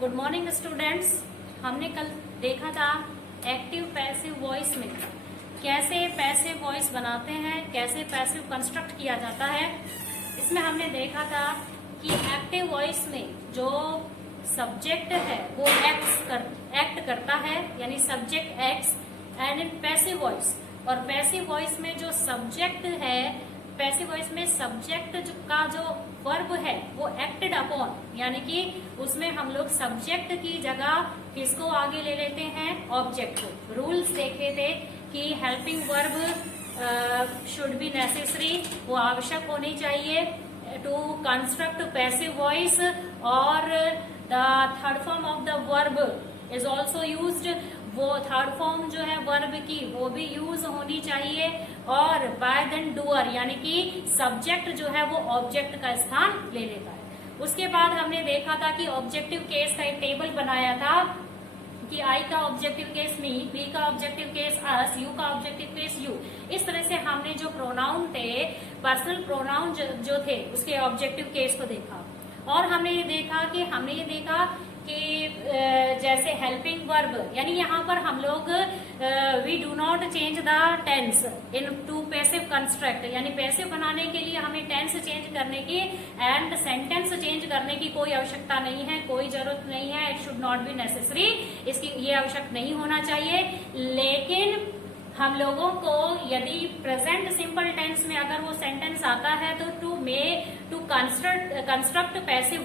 Good morning students. हमने कल देखा था एक्टिव पैसिव वॉइस में कैसे पैसिव वॉइस बनाते हैं, कैसे पैसिव कंस्ट्रक्ट किया जाता है। इसमें हमने देखा था कि एक्टिव वॉइस में जो सब्जेक्ट है वो एक्ट करता है, यानी subject acts, and in passive voice. और पैसिव वॉइस में जो सब्जेक्ट है, पैसिव वॉइस में सब्जेक्ट का जो वर्ब है वो एक्टेड अपॉन, यानी कि उसमें हम लोग सब्जेक्ट की जगह किसको आगे ले लेते हैं, ऑब्जेक्ट को। रूल्स देखे थे कि helping verb should be necessary, वो आवश्यक होनी चाहिए टू कंस्ट्रक्ट पैसिव वॉइस, और the third form of the verb is also used, वो थर्ड फॉर्म जो है वर्ब की वो भी यूज होनी चाहिए, और बाय देन डूअर, यानी कि सब्जेक्ट जो है वो ऑब्जेक्ट का स्थान ले लेता है। उसके बाद हमने देखा था कि ऑब्जेक्टिव केस का एक टेबल बनाया था कि आई का ऑब्जेक्टिव केस मी, बी का ऑब्जेक्टिव केस अस, यू का ऑब्जेक्टिव केस यू। इस तरह से हमने जो प्रोनाउन थे, पर्सनल प्रोनाउन जो थे, उसके ऑब्जेक्टिव केस को देखा। और हमने ये देखा कि जैसे हेल्पिंग वर्ब, यानी यहाँ पर हम लोग we do not change the tense into passive construct, यानी पैसिव बनाने के लिए हमें टेंस चेंज करने की एंड सेंटेंस चेंज करने की कोई आवश्यकता नहीं है, कोई जरूरत नहीं है। It should not be necessary, इसकी ये आवश्यक नहीं होना चाहिए। लेकिन हम लोगों को यदि प्रेजेंट सिंपल टेंस में अगर वो सेंटेंस आता है तो टू कंस्ट्रक्ट पैसिव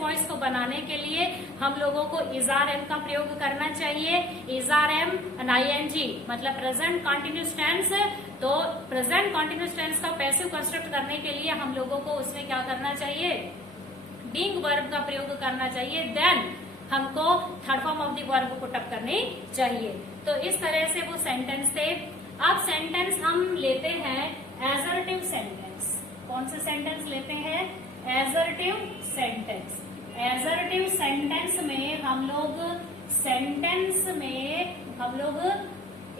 वॉइस को बनाने के लिए हम लोगों को इज आर एम का प्रयोग करना चाहिए। इज आर एम ING मतलब प्रेजेंट कॉन्टिन्यूस टेंस। तो प्रेजेंट कॉन्टिन्यूस टेंस का पैसिव कंस्ट्रक्ट करने के लिए हम लोगों को उसमें क्या करना चाहिए, बीइंग वर्ब का प्रयोग करना चाहिए। देन हमको third form of the verb को पुट अप करनी चाहिए। तो इस तरह से वो सेंटेंस थे। अब सेंटेंस हम लेते हैं एजर्टिव सेंटेंस। कौन से सेंटेंस लेते हैं, एजर्टिव सेंटेंस। एजर्टिव सेंटेंस में हम लोग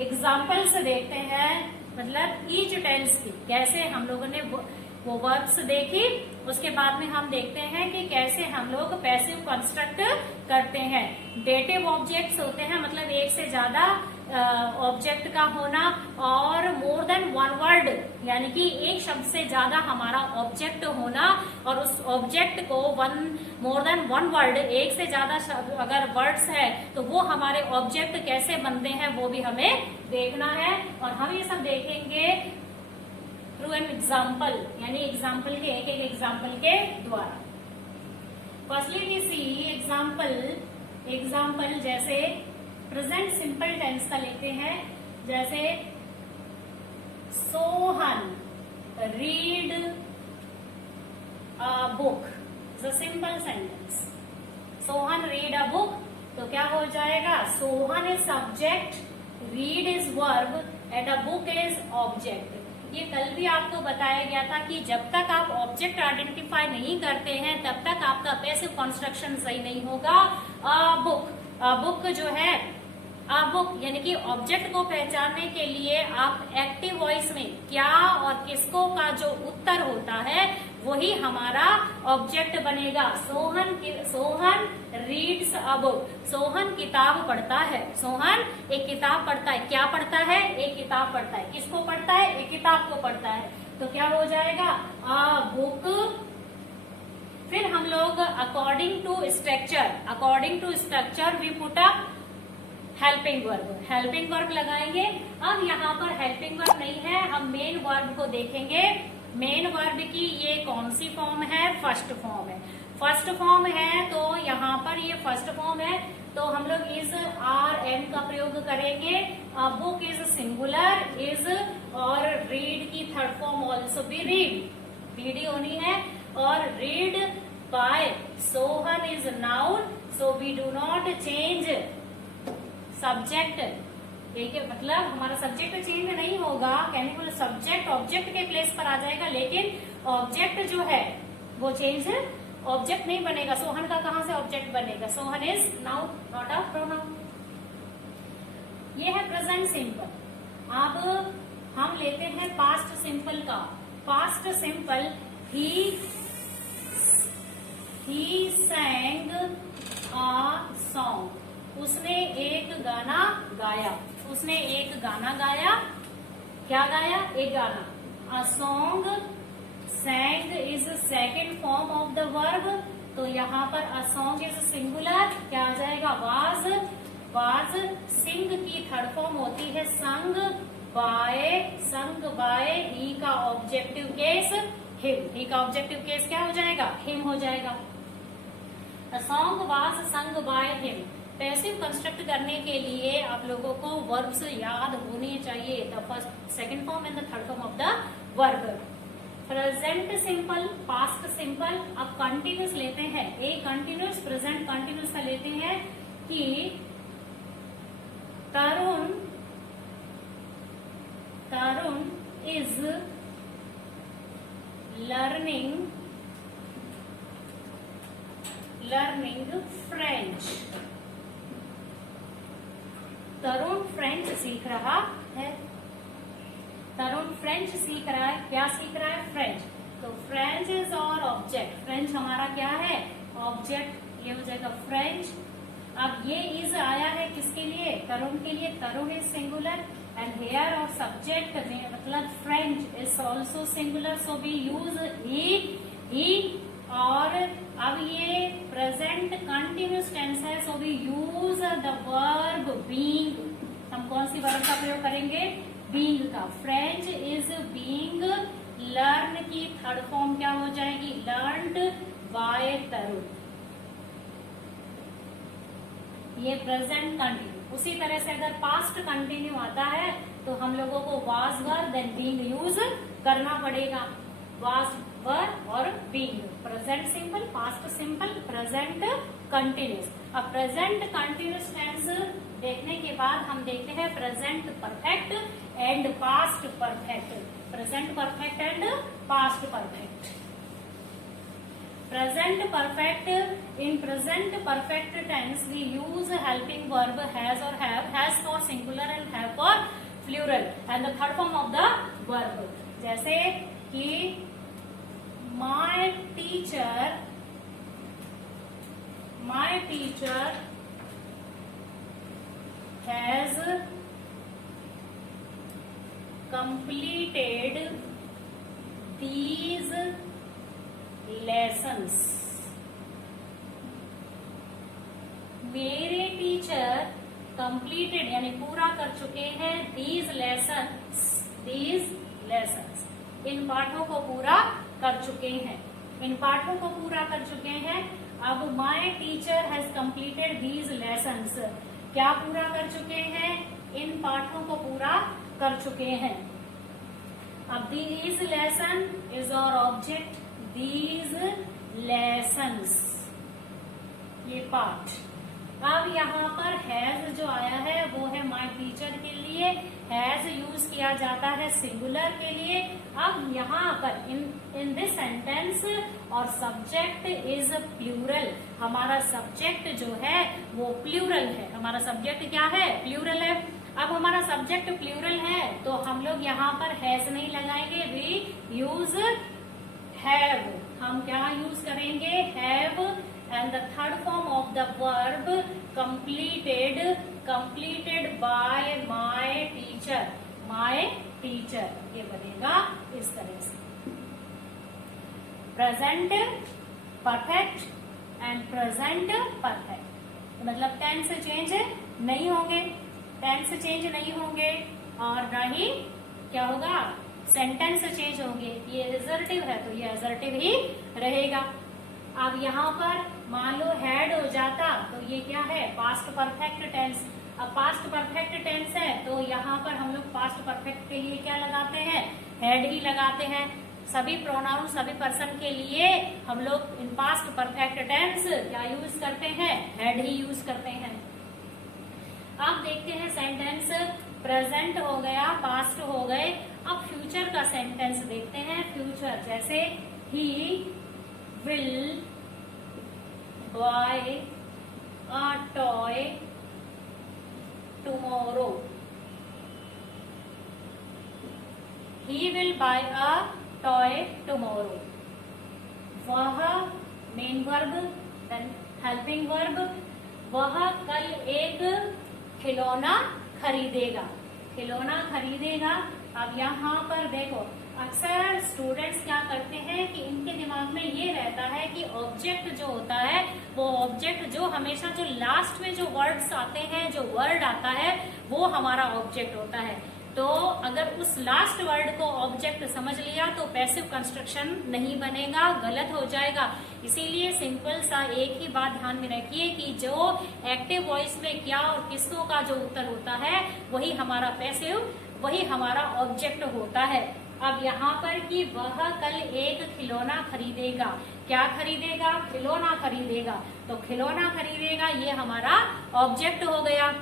एग्जाम्पल्स देखते हैं, मतलब ईच टेंस की कैसे हम लोगों ने वो वर्ब्स देखी। उसके बाद में हम देखते हैं कि कैसे हम लोग पैसिव कंस्ट्रक्ट करते हैं। डेटिव ऑब्जेक्ट्स होते हैं, मतलब एक से ज्यादा ऑब्जेक्ट का होना, और मोर देन वन वर्ड, यानी कि एक शब्द से ज्यादा हमारा ऑब्जेक्ट होना, और उस ऑब्जेक्ट को मोर देन वन वर्ड, एक से ज्यादा अगर वर्ड्स है तो वो हमारे ऑब्जेक्ट कैसे बनते हैं वो भी हमें देखना है। और हम ये सब देखेंगे थ्रू एन एग्जाम्पल, यानी एग्जाम्पल के एक एग्जाम्पल के द्वारा। फर्स्टली वी सी एग्जाम्पल जैसे प्रेजेंट सिंपल टेंस का लेते हैं, जैसे Sohan read a book, simple sentence. Sohan read a book, तो क्या हो जाएगा, Sohan is subject, read is verb and a book is object. ये कल भी आपको बताया गया था कि जब तक आप ऑब्जेक्ट आइडेंटिफाई नहीं करते हैं तब तक आपका पैसिव कंस्ट्रक्शन सही नहीं होगा। बुक जो है, बुक यानी कि ऑब्जेक्ट को पहचानने के लिए आप एक्टिव वॉइस में क्या और किसको का जो उत्तर होता है वही हमारा ऑब्जेक्ट बनेगा। Sohan reads a book, Sohan किताब पढ़ता है। सोहन एक किताब पढ़ता है। क्या पढ़ता है, एक किताब पढ़ता है। किसको पढ़ता है, एक किताब को पढ़ता है। तो क्या हो जाएगा, अ बुक। फिर हम लोग according to structure we put up helping verb लगाएंगे। अब यहाँ पर हेल्पिंग वर्ब नहीं है, हम मेन वर्ब को देखेंगे। मेन वर्ब की ये कौन सी फॉर्म है, फर्स्ट फॉर्म है। फर्स्ट फॉर्म है तो यहाँ पर ये फर्स्ट फॉर्म है, तो हम लोग इज आर एम का प्रयोग करेंगे। बुक इज सिंगुलर, इज, और रीड की थर्ड फॉर्म ऑल्सो भी रीड ही होनी है। और read by Sohan is noun, so we do not change subject. देखिए, मतलब हमारा सब्जेक्ट चेंज नहीं होगा, कहने को सब्जेक्ट ऑब्जेक्ट के प्लेस पर आ जाएगा, लेकिन ऑब्जेक्ट जो है वो चेंज ऑब्जेक्ट नहीं बनेगा। सोहन का कहां से ऑब्जेक्ट बनेगा, Sohan is noun not a pronoun. ये है प्रेजेंट सिंपल। अब हम लेते हैं पास्ट सिंपल का। Past simple, he sang a गाया, उसने एक गाना गाया। क्या गाया? एक गाना। A song, sang is second form of the verb, तो यहाँ पर अ सॉन्ग इज सिंगुलर, क्या आ जाएगा? वाज। सिंग की थर्ड फॉर्म होती है संग बाय, ही का ऑब्जेक्टिव केस हिम, ही का ऑब्जेक्टिव केस क्या हो जाएगा? हिम हो जाएगा। A song was sung by him. Passive construct करने के लिए आप लोगों को वर्ब्स याद होने चाहिए, the first second form and the third form of the verb. Present simple, past simple. अब कंटिन्यूस लेते हैं, एक कंटिन्यूस, प्रेजेंट कंटिन्यूस का लेते हैं कि Tarun is learning French. Tarun French सीख रहा है। तरुण फ्रेंच सीख रहा है। क्या सीख रहा है? फ्रेंच। तो फ्रेंच इज और ऑब्जेक्ट, फ्रेंच हमारा क्या है? ऑब्जेक्ट, ये हो जाएगा फ्रेंच। अब ये इज आया है किसके लिए? तरुण के लिए। Tarun is singular and here और सब्जेक्ट में मतलब French is also singular, so we use ही। और अब ये प्रेजेंट कंटिन्यूस टेंस है, so we use the verb being. हम कौन सी वर्ब का प्रयोग करेंगे? बीइंग का। फ्रेंच इज बीइंग लर्न की थर्ड फॉर्म क्या हो जाएगी? Learned by Tarun. ये प्रेजेंट कंटिन्यू। उसी तरह से अगर पास्ट कंटिन्यू आता है तो हम लोगों को was were then being use करना पड़ेगा। वाज वर और being. Present simple, past simple, present continuous. अब प्रेजेंट कंटिन्यूस टेंस देखने के बाद हम देखते हैं present perfect and past perfect. Present perfect and past perfect. Present perfect, in present perfect tense we use helping verb has or have, has for singular and have for plural and the third form of the verb। जैसे कि my teacher has completed these lessons। मेरे teacher completed यानी पूरा कर चुके हैं these lessons, इन पाठों को पूरा कर चुके हैं, इन पाठों को पूरा कर चुके हैं। अब my teacher has completed these lessons, क्या पूरा कर चुके हैं? इन पाठों को पूरा कर चुके हैं। अब these lesson is our object, these lessons, ये पाठ। अब यहाँ पर हैज जो आया है वो है माय टीचर के लिए, हैज यूज किया जाता है सिंगुलर के लिए। अब यहाँ पर इन दिस सेंटेंस और सब्जेक्ट इज प्लूरल, हमारा सब्जेक्ट जो है वो प्लूरल है। हमारा सब्जेक्ट क्या है? प्लूरल है। अब हमारा सब्जेक्ट प्लूरल है तो हम लोग यहाँ पर हैज नहीं लगाएंगे, वी यूज हैव। हम क्या यूज करेंगे? Have. And the third form of the verb completed by my teacher, ये बनेगा इस तरह से। Present perfect and present perfect मतलब टेंस चेंज नहीं होंगे, और न ही क्या होगा? सेंटेंस चेंज होंगे। ये रिजर्टिव है तो ये असर्टिव ही रहेगा। अब यहाँ पर मान लो हैड हो जाता तो ये क्या है? Past perfect tense. अब पास्ट परफेक्ट टेंस है तो यहाँ पर हम लोग पास्ट परफेक्ट के लिए क्या लगाते हैं? हैड ही लगाते हैं। सभी प्रोनाउन, सभी पर्सन के लिए हम लोग इन पास्ट परफेक्ट टेंस क्या यूज करते हैं? हैड ही यूज करते हैं। अब देखते हैं सेंटेंस। प्रेजेंट हो गया, पास्ट हो गए, अब फ्यूचर का सेंटेंस देखते हैं। फ्यूचर जैसे ही will buy a toy tomorrow। He will buy a toy tomorrow। वह main verb, then helping verb, वह कल एक खिलौना खरीदेगा, खिलौना खरीदेगा। अब यहाँ पर देखो, अक्सर स्टूडेंट्स क्या करते हैं कि इनके दिमाग में ये रहता है कि ऑब्जेक्ट जो होता है वो ऑब्जेक्ट जो हमेशा जो लास्ट में जो वर्ड्स आते हैं, जो वर्ड आता है वो हमारा ऑब्जेक्ट होता है। तो अगर उस लास्ट वर्ड को ऑब्जेक्ट समझ लिया तो पैसिव कंस्ट्रक्शन नहीं बनेगा, गलत हो जाएगा। इसीलिए सिंपल सा एक ही बात ध्यान में रखिए कि जो एक्टिव वॉइस में क्या और किसको का जो उत्तर होता है वही हमारा पैसिव, वही हमारा ऑब्जेक्ट होता है। अब यहाँ पर कि वह कल एक खिलौना खरीदेगा, क्या खरीदेगा? खिलौना खरीदेगा। तो खिलौना खरीदेगा ये हमारा ऑब्जेक्ट हो गया,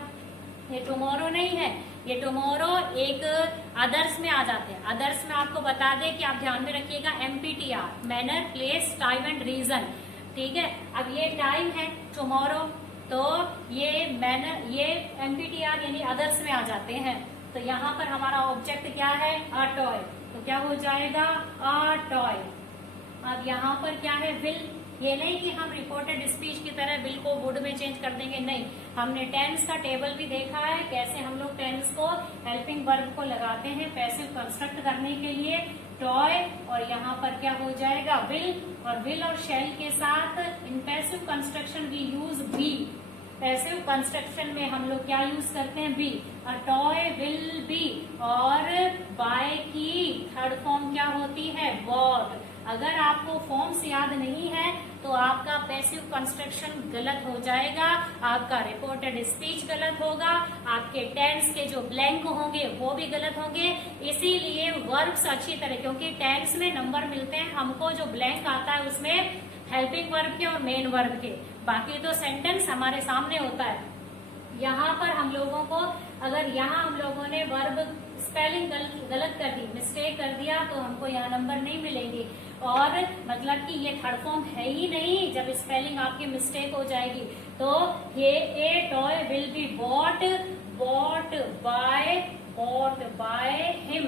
ये टुमारो नहीं है, ये टुमारो एक अदर्स में आ जाते हैं। अदर्स में आपको बता दें कि आप ध्यान में रखिएगा MPTR, manner, place, time and reason, ठीक है। अब ये टाइम है टुमारो, तो ये मैनर, ये MPTR यानी अदर्स में आ जाते हैं। तो यहाँ पर हमारा ऑब्जेक्ट क्या है? अ टॉय, तो क्या हो जाएगा? A toy. अब यहाँ पर क्या है? विल। ये नहीं कि हम रिपोर्टेड स्पीच की तरह विल को वुड में चेंज कर देंगे, नहीं। हमने टेंस का टेबल भी देखा है, कैसे हम लोग टेंस को हेल्पिंग वर्ब को लगाते हैं पैसिव कंस्ट्रक्ट करने के लिए, टॉय। और यहाँ पर क्या हो जाएगा? विल। और विल और शैल के साथ in passive construction we use be. Passive construction में हम लोग क्या यूज करते हैं? Be. A toy will be. और बाय की थर्ड फॉर्म क्या होती है? बॉट। अगर आपको फॉर्म्स याद नहीं है तो आपका पैसिव कंस्ट्रक्शन गलत हो जाएगा, आपका रिपोर्टेड स्पीच गलत होगा, आपके टेंस के जो ब्लैंक होंगे वो भी गलत होंगे। इसीलिए वर्ब्स अच्छी तरह, क्योंकि टेंस में नंबर मिलते हैं हमको, जो ब्लैंक आता है उसमें हेल्पिंग वर्ब के और मेन वर्ब के, बाकी तो सेंटेंस हमारे सामने होता है। यहाँ पर हम लोगों को, अगर यहाँ हम लोगों ने वर्ब स्पेलिंग गलत कर दी, मिस्टेक कर दिया, तो हमको यहाँ नंबर नहीं मिलेंगे। और मतलब कि ये थर्ड फॉर्म है ही नहीं जब स्पेलिंग आपकी मिस्टेक हो जाएगी। तो ये ए toy will be bot, bought by him,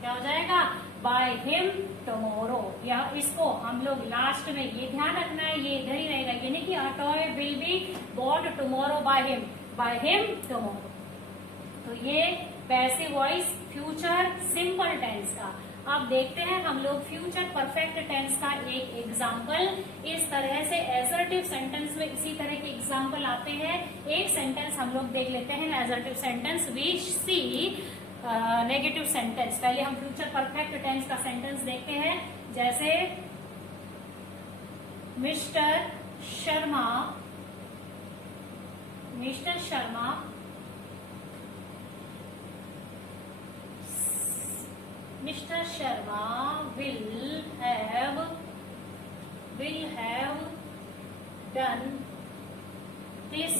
क्या हो जाएगा? Bye him tomorrow. या इसको हम लोग लास्ट में ये ध्यान रखना है, ये इधर ही रहेगा, ये नहीं कि a toy will be bought tomorrow by him tomorrow. तो ये passive voice future simple tense का। अब देखते हैं हम लोग फ्यूचर परफेक्ट टेंस का एक एग्जाम्पल। इस तरह से एसर्टिव सेंटेंस में इसी तरह के एग्जाम्पल आते हैं। एक सेंटेंस हम लोग देख लेते हैं, assertive sentence we see negative sentence. पहले हम फ्यूचर परफेक्ट टेंस का सेंटेंस देखते हैं, जैसे mister Sharma will have done this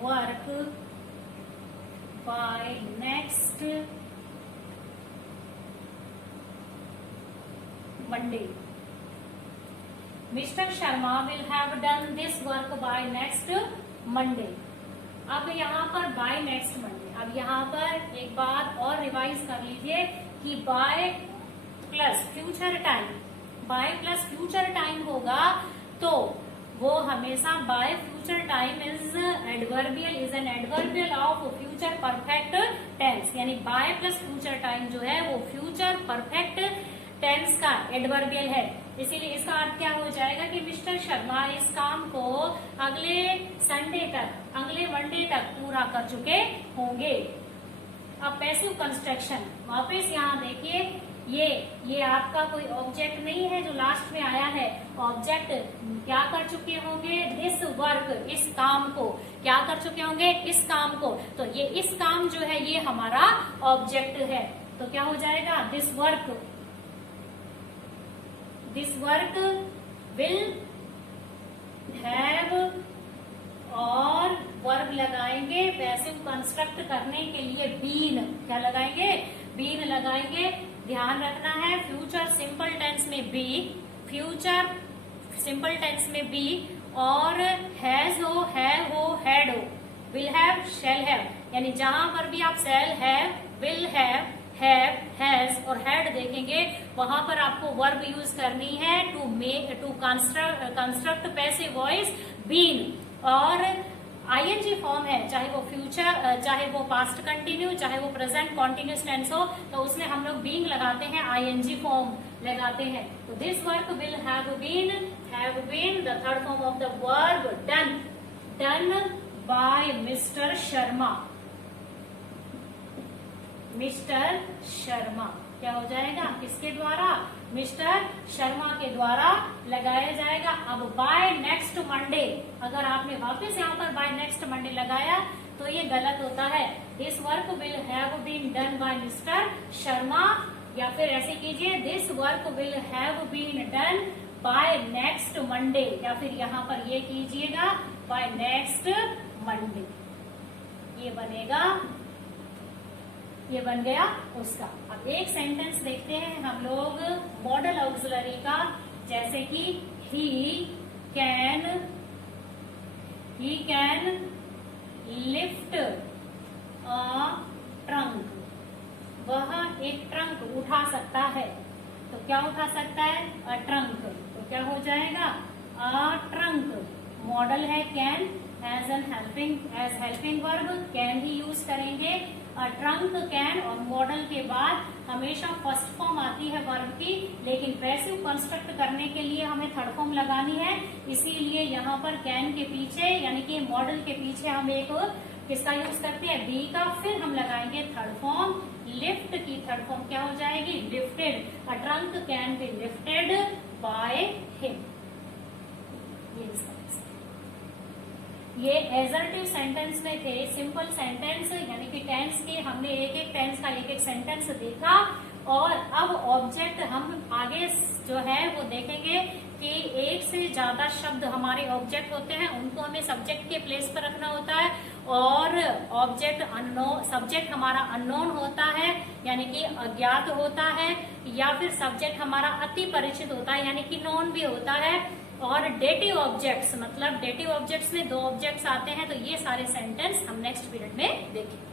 work by next Monday. Mr. Sharma will have done this work by next Monday. अब यहाँ पर बाय नेक्स्ट मंडे, अब यहाँ पर एक बात और रिवाइज कर लीजिए कि by plus future time, by plus future time होगा तो वो हमेशा by future time is adverbial, is an adverbial of future perfect tense. यानी बाय प्लस फ्यूचर टाइम जो है वो फ्यूचर परफेक्ट टेंस का एडवर्बियल है। इसीलिए इसका अर्थ क्या हो जाएगा कि मिस्टर शर्मा इस काम को अगले संडे तक, अगले मंडे तक पूरा कर चुके होंगे। अब पैसिव कंस्ट्रक्शन वापस यहाँ देखिए, ये आपका कोई ऑब्जेक्ट नहीं है जो लास्ट में आया है। ऑब्जेक्ट क्या कर चुके होंगे? दिस वर्क, इस काम को क्या कर चुके होंगे? इस काम को। तो ये इस काम जो है ये हमारा ऑब्जेक्ट है। तो क्या हो जाएगा? दिस वर्क will have, और वर्ब लगाएंगे पैसिव कंस्ट्रक्ट करने के लिए बीन, क्या लगाएंगे? बीन लगाएंगे। ध्यान रखना है फ्यूचर सिंपल टेंस में बी, फ्यूचर सिंपल टेंस में बी, और हैज हो, हैव हो, हैड हो, विल हैव, शैल हैव, यानी जहां पर भी आप shall have, will have, have, has और हैड देखेंगे वहां पर आपको वर्ब यूज करनी है to construct passive voice been. और आईएनजी फॉर्म है, चाहे वो फ्यूचर, चाहे वो पास्ट कंटिन्यू, चाहे वो प्रेजेंट कॉन्टिन्यूस टेंस हो, तो उसमें हम लोग बीइंग लगाते हैं, आईएनजी फॉर्म लगाते हैं। तो this work will have been the third form of the verb done by mister Sharma. Mister Sharma क्या हो जाएगा, किसके द्वारा, मिस्टर शर्मा के द्वारा लगाया जाएगा। अब बाय नेक्स्ट मंडे, अगर आपने वापस यहाँ पर बाय नेक्स्ट मंडे लगाया तो ये गलत होता है। This work will have been done by mister Sharma, या फिर ऐसे कीजिए, this work will have been done by next Monday, या फिर यहाँ पर ये कीजिएगा बाय नेक्स्ट मंडे। ये बनेगा, ये बन गया उसका। अब एक सेंटेंस देखते हैं हम लोग मॉडल ऑक्सिलरी का, जैसे कि he can lift a trunk, वह एक ट्रंक उठा सकता है। तो क्या उठा सकता है, अ ट्रंक। तो क्या हो जाएगा, अ ट्रंक। मॉडल है can, as helping verb can ही यूज करेंगे। ट्रंक कैन, और मॉडल के बाद हमेशा फर्स्ट फॉर्म आती है वर्ब की, लेकिन पैसिव कंस्ट्रक्ट करने के लिए हमें थर्ड फॉर्म लगानी है, इसीलिए यहाँ पर कैन के पीछे यानी कि मॉडल के पीछे हम एक किसका यूज करते हैं, बी का, फिर हम लगाएंगे थर्ड फॉर्म। लिफ्ट की थर्ड फॉर्म क्या हो जाएगी, lifted. A trunk can be lifted by him. ये एजर्टिव सेंटेंस में थे, सिंपल सेंटेंस यानी कि टेंस के, हमने एक एक टेंस का एक एक सेंटेंस देखा। और अब ऑब्जेक्ट हम आगे जो है वो देखेंगे कि एक से ज्यादा शब्द हमारे ऑब्जेक्ट होते हैं, उनको हमें सब्जेक्ट के प्लेस पर रखना होता है, और ऑब्जेक्ट अननोन, सब्जेक्ट हमारा अननोन होता है यानी कि अज्ञात होता है, या फिर सब्जेक्ट हमारा अति परिचित होता है यानी कि नोन भी होता है। और डेटिव ऑब्जेक्ट्स, मतलब डेटिव ऑब्जेक्ट्स में दो ऑब्जेक्ट्स आते हैं। तो ये सारे सेंटेंस हम नेक्स्ट पीरियड में देखेंगे।